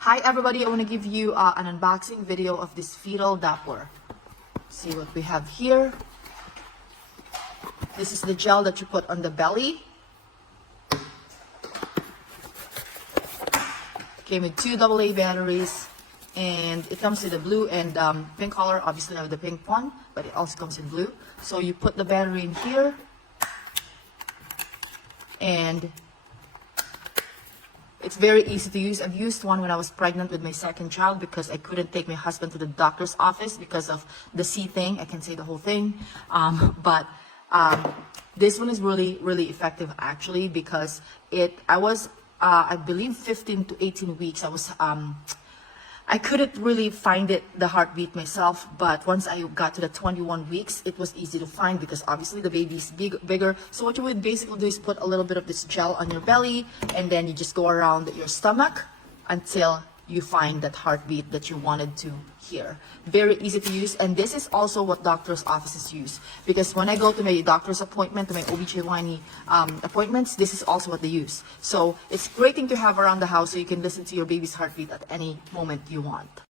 Hi everybody, I want to give you an unboxing video of this fetal Doppler. See what we have here. This is the gel that you put on the belly. Came with 2 AA batteries, and it comes with a blue and pink color. Obviously I have the pink one, but it also comes in blue. So you put the battery in here, and it's very easy to use. I've used one when I was pregnant with my second child because I couldn't take my husband to the doctor's office because of the C thing. I can say the whole thing. But this one is really effective actually, because I was, I believe 15 to 18 weeks. I couldn't really find the heartbeat myself, but once I got to the 21 weeks, it was easy to find because obviously the baby is bigger. So what you would basically do is put a little bit of this gel on your belly, and then you just go around your stomach until you find that heartbeat that you wanted to hear. Very easy to use, and this is also what doctors' offices use, because when I go to my doctor's appointment, to my OB/GYN appointments, this is also what they use. So it's a great thing to have around the house so you can listen to your baby's heartbeat at any moment you want.